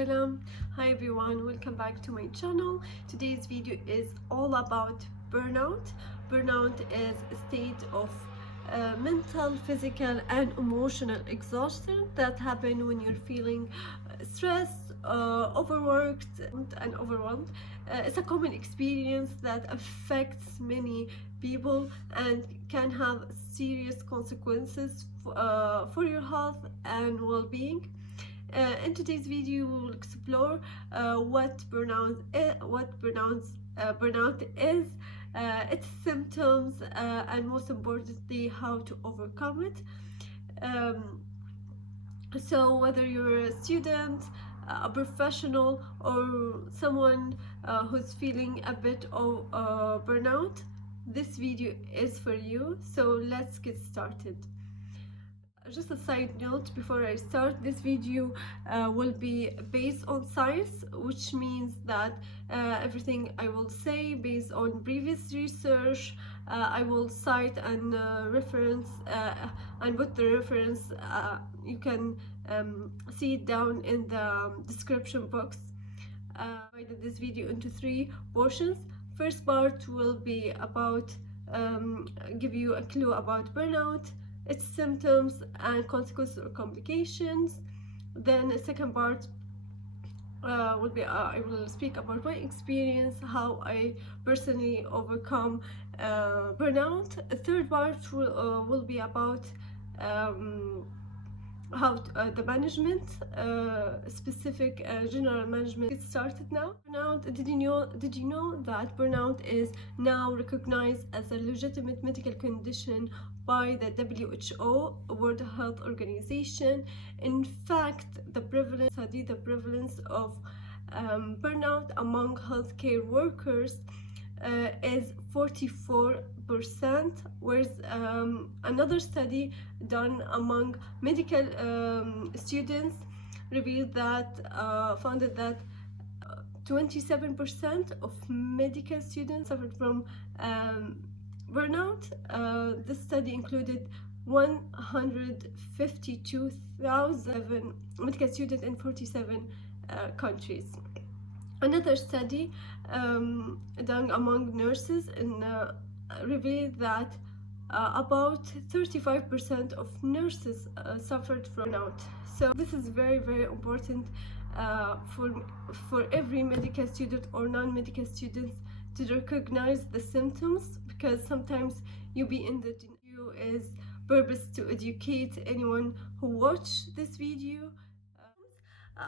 Salam. Hi everyone, welcome back to my channel. Today's video is all about burnout. Burnout is a state of mental, physical and emotional exhaustion that happen when you're feeling stressed, overworked and overwhelmed. It's a common experience that affects many people and can have serious consequences for your health and well-being. In today's video, we will explore what burnout is, its symptoms, and most importantly, how to overcome it. So whether you're a student, a professional, or someone who's feeling a bit of burnout, this video is for you. So let's get started. Just a side note before I start, this video will be based on science, which means that everything I will say based on previous research. I will cite and reference and put the reference. You can see it down in the description box. I divided this video into 3 portions. First part will be about give you a clue about burnout, its symptoms and consequences or complications. Then the second part will be I will speak about my experience, how I personally overcome burnout. The third part will be about how the management, specific general management. Get started now. Burnout. Did you know that burnout is now recognized as a legitimate medical condition by the WHO, World Health Organization? In fact, the prevalence of burnout among healthcare workers is 44%, whereas another study done among medical students revealed that founded that 27% of medical students suffered from burnout. This study included 152,000 medical students in 47 countries. Another study done among nurses revealed that about 35% of nurses suffered from burnout. So this is very, very important for every medical student or non-medical students to recognize the symptoms, because sometimes you be in the video is purpose to educate anyone who watch this video.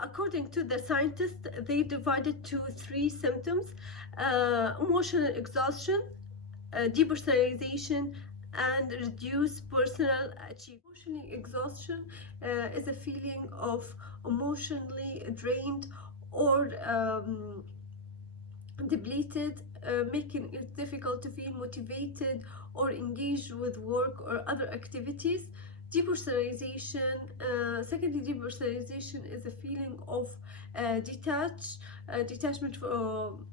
According to the scientists, they divided to 3 symptoms: emotional exhaustion, depersonalization, and reduced personal achievement. Emotional exhaustion is a feeling of emotionally drained or depleted, making it difficult to feel motivated or engaged with work or other activities. Depersonalization, secondly, depersonalization is a feeling of detachment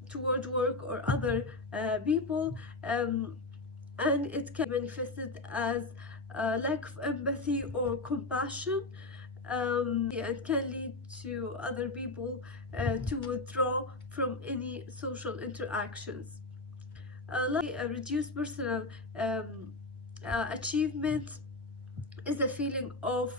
toward work or other people, and it can be manifested as lack of empathy or compassion. It can lead to other people to withdraw from any social interactions. Like a reduced personal achievement is a feeling of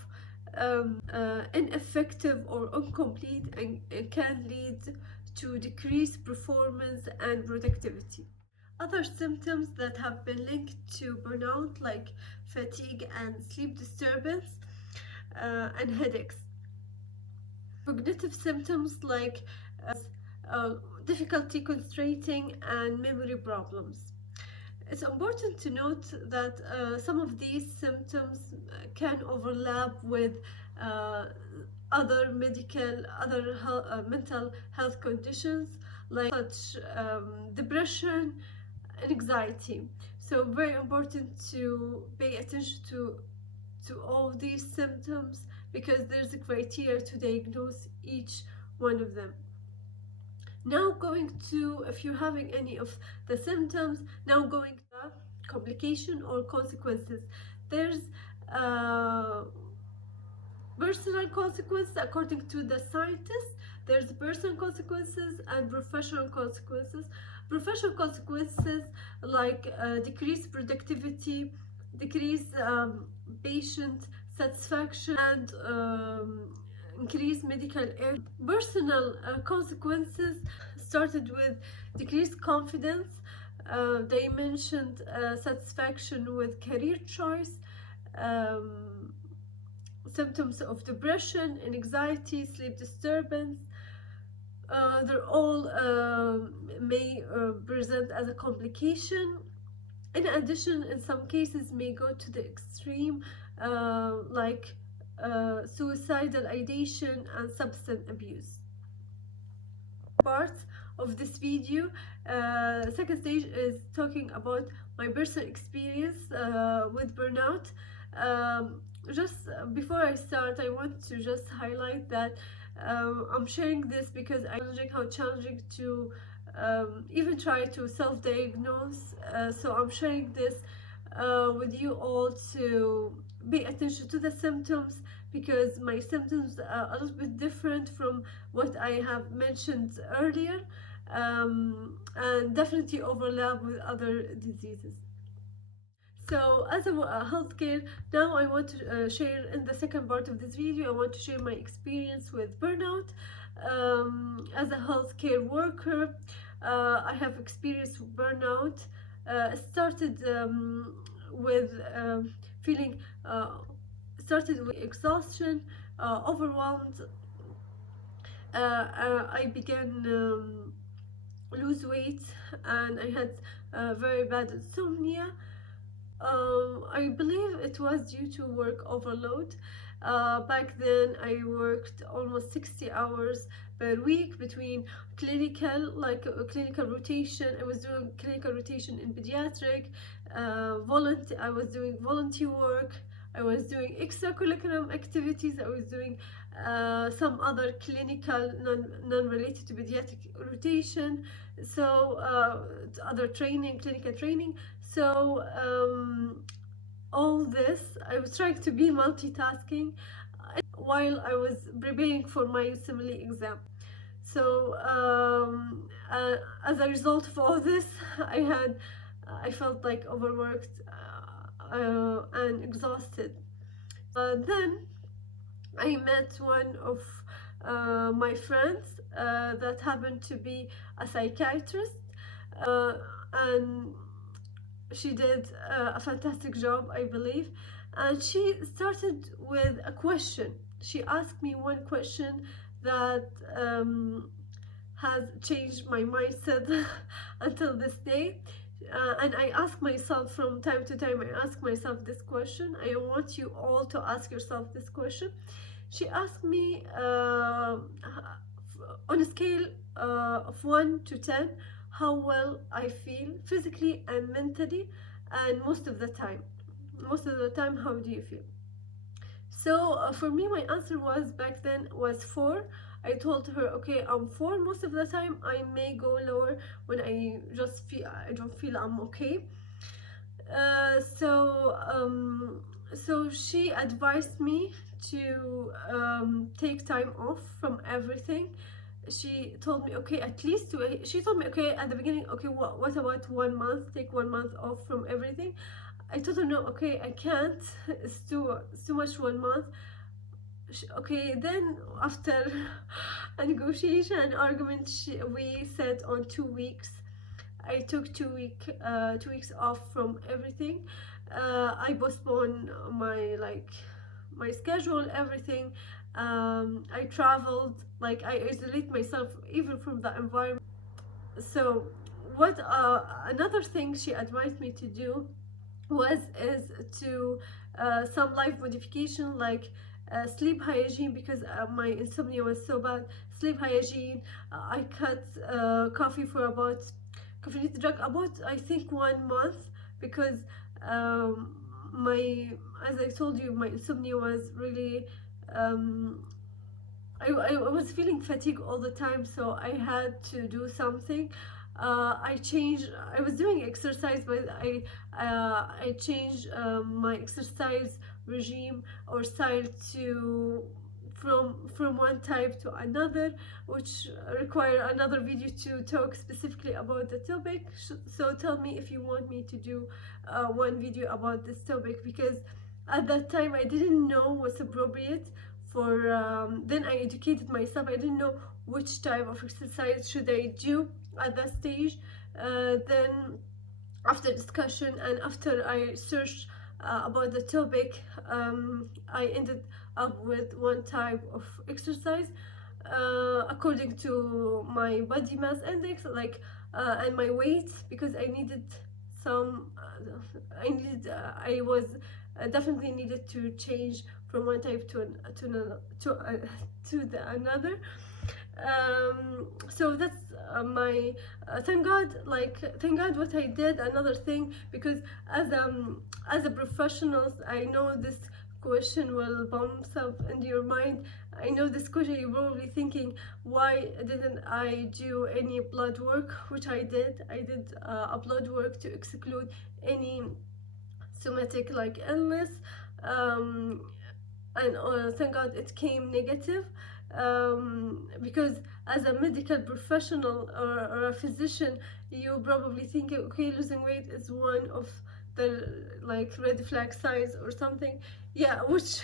ineffective or incomplete, and it can lead to decreased performance and productivity. Other symptoms that have been linked to burnout, like fatigue and sleep disturbance, and headaches. Cognitive symptoms like difficulty concentrating and memory problems. It's important to note that some of these symptoms can overlap with other mental health conditions, like such depression and anxiety. So very important to pay attention to all these symptoms, because there's a criteria to diagnose each one of them. Now going to, if you're having any of the symptoms, now going to complication or consequences. There's personal consequences. According to the scientists, there there's personal consequences and professional consequences. Professional consequences like decreased productivity, decreased patient satisfaction, and increased medical error. Personal consequences started with decreased confidence. They mentioned satisfaction with career choice, symptoms of depression and anxiety, sleep disturbance. They're all may present as a complication. In addition, in some cases may go to the extreme, like suicidal ideation and substance abuse. Part of this video, second stage, is talking about my personal experience with burnout. Just before I start, I want to just highlight that I'm sharing this because I'm challenging how challenging to even try to self-diagnose. So I'm sharing this with you all to pay attention to the symptoms, because my symptoms are a little bit different from what I have mentioned earlier, and definitely overlap with other diseases. So as a healthcare, now I want to share, in the second part of this video, I want to share my experience with burnout. As a healthcare worker, I have experienced burnout. Started with feeling, started with exhaustion, overwhelmed. I began lose weight, and I had very bad insomnia. I believe it was due to work overload. Back then I worked almost 60 hours per week between clinical, like clinical rotation. I was doing clinical rotation in pediatric, I was doing volunteer work, I was doing extracurricular activities, I was doing some other clinical non-related to pediatric rotation, so other training, clinical training. So all this, I was trying to be multitasking while I was preparing for my simile exam. So as a result of all this, I felt like overworked and exhausted. Then I met one of my friends that happened to be a psychiatrist, and she did a fantastic job, I believe. And she started with a question. She asked me one question that has changed my mindset until this day. And I ask myself from time to time, I ask myself this question. I want you all to ask yourself this question. She asked me, on a scale of 1 to 10, how well I feel physically and mentally, and most of the time, how do you feel? So for me, my answer was, back then, was 4. I told her, okay, I'm 4 most of the time. I may go lower when I don't feel I'm okay. So she advised me to take time off from everything. She told me, okay, at least she told me, okay, at the beginning, okay, what about 1 month? Take 1 month off from everything. I told her, no, okay, I can't. It's too much 1 month. Okay, then after a negotiation and argument, we set on 2 weeks. I took 2 weeks off from everything. I postponed my schedule, everything. I traveled, like I isolate myself even from the environment. So what another thing she advised me to do is to some life modification, like sleep hygiene, because my insomnia was so bad. Sleep hygiene. I cut caffeinated drug about, I think, 1 month, because as I told you, my insomnia was really I was feeling fatigue all the time, so I had to do something. I was doing exercise, but I changed my exercise regime or style from one type to another, which require another video to talk specifically about the topic. So tell me if you want me to do one video about this topic, because at that time I didn't know what's appropriate for then I educated myself. I didn't know which type of exercise should I do at that stage. Then after discussion and after I searched about the topic, I ended up with one type of exercise according to my body mass index, like and my weight, because I needed some I was definitely needed to change from one type to the another. So that's my thank God what I did. Another thing, because as a professional, I know this question will bounce up into your mind. I know this question, you're probably thinking, why didn't I do any blood work? Which I did a blood work to exclude any somatic like illness, and thank God it came negative. Because as a medical professional or a physician, you probably think, okay, losing weight is one of the like red flag signs or something. Yeah, which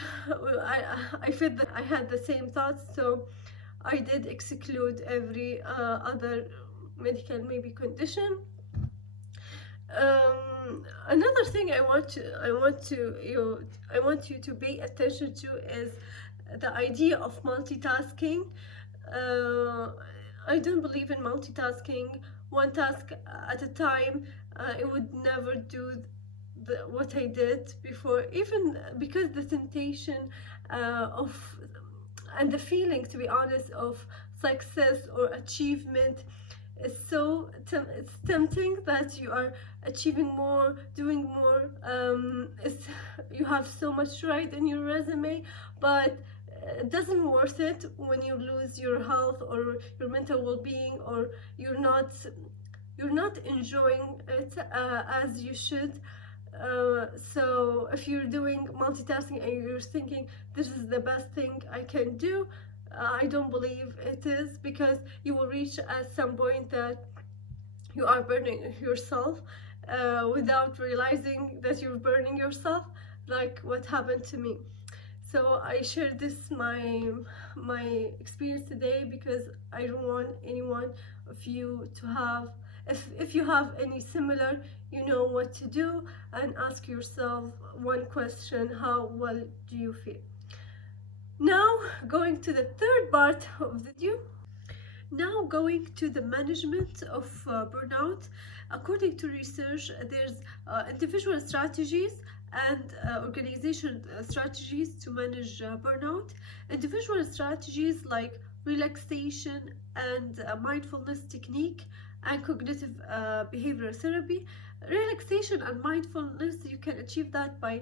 I feel that I had the same thoughts, so I did exclude every other medical maybe condition. Another thing I want you to pay attention to is the idea of multitasking. I don't believe in multitasking. One task at a time. It would never do what I did before, even because the temptation and the feeling, to be honest, of success or achievement is so it's tempting that you are achieving more, doing more. You have so much right in your resume, but it doesn't worth it when you lose your health or your mental well-being, or you're not enjoying it as you should. So if you're doing multitasking and you're thinking this is the best thing I can do, I don't believe it is, because you will reach at some point that you are burning yourself without realizing that you're burning yourself, like what happened to me. So I share this my experience today, because I don't want anyone of you to have, if you have any similar, you know what to do, and ask yourself one question: how well do you feel? Now going to the third part of the video. Now going to the management of burnout. According to research, there's individual strategies and organization strategies to manage burnout. Individual strategies like relaxation and mindfulness technique and cognitive behavioral therapy. Relaxation and mindfulness, you can achieve that by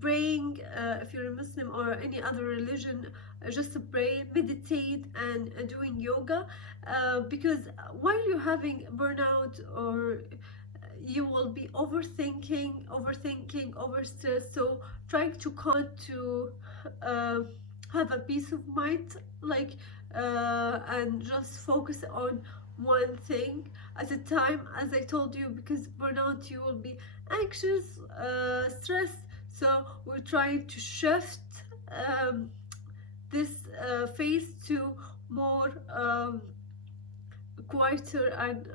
praying, if you're a Muslim or any other religion, just to pray, meditate, and doing yoga, because while you're having burnout, or you will be overthinking, overstressed. So trying to have a peace of mind, like and just focus on one thing at a time, as I told you, because burnout you will be anxious, stressed. So we're trying to shift this phase to more quieter and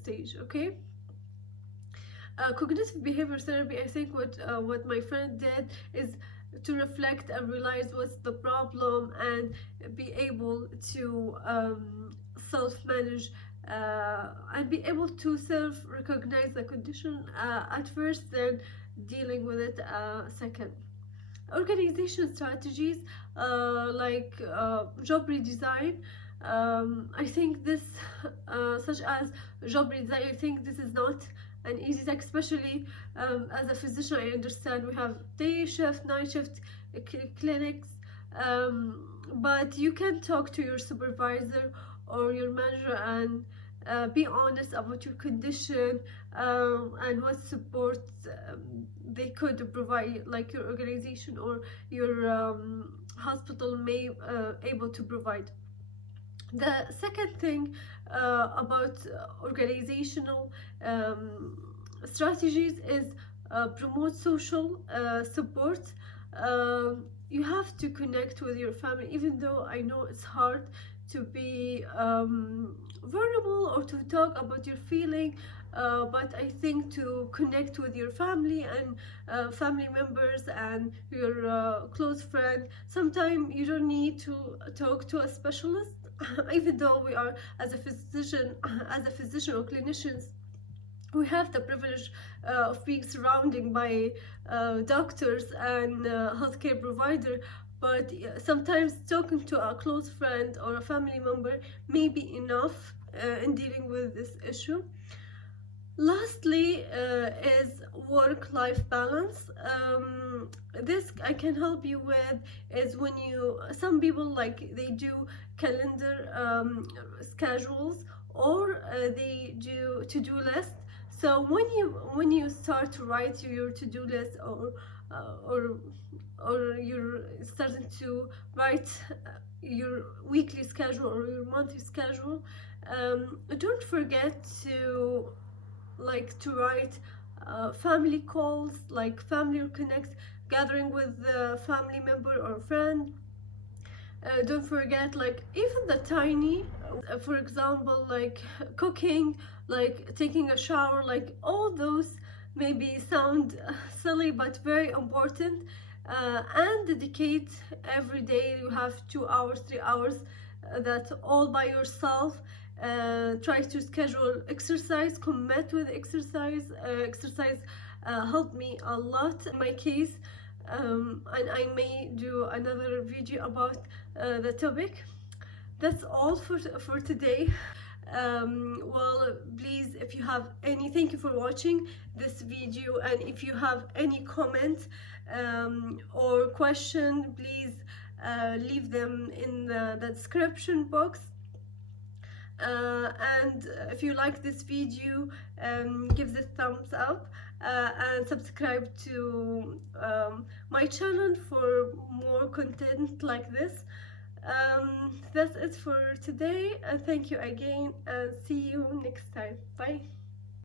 stage. Okay. Cognitive behavior therapy, I think what my friend did is to reflect and realize what's the problem, and be able to self-manage and be able to self-recognize the condition at first, then dealing with it second. Organization strategies like job redesign. I think this, such as job redesign, I think this is not an easy task, especially as a physician. I understand we have day shift, night shift clinics, but you can talk to your supervisor or your manager and be honest about your condition and what support they could provide, like your organization or your hospital may able to provide. The second thing about organizational strategies is promote social support. You have to connect with your family, even though I know it's hard to be vulnerable or to talk about your feeling, but I think to connect with your family and family members and your close friend, sometimes you don't need to talk to a specialist. Even though we are, as a physician or clinicians, we have the privilege of being surrounded by doctors and healthcare provider, but sometimes talking to a close friend or a family member may be enough in dealing with this issue. Lastly is work-life balance. This I can help you with is when some people, like, they do calendar schedules, or they do to-do list. So when you start to write your to-do list, or you're starting to write your weekly schedule or your monthly schedule, don't forget to write family calls, like family connect, gathering with the family member or friend. Don't forget, like, even the tiny, for example, like cooking, like taking a shower, like all those maybe sound silly but very important. And dedicate every day. You have 2 hours, 3 hours, that all by yourself. Try to schedule exercise, commit with exercise. Exercise helped me a lot in my case, and I may do another video about the topic. That's all for today. Well, please, if you have any, thank you for watching this video, and if you have any comment or question, please leave them in the description box. And if you like this video, give this thumbs up, and subscribe to my channel for more content like this. That's it for today, and thank you again, and see you next time. Bye.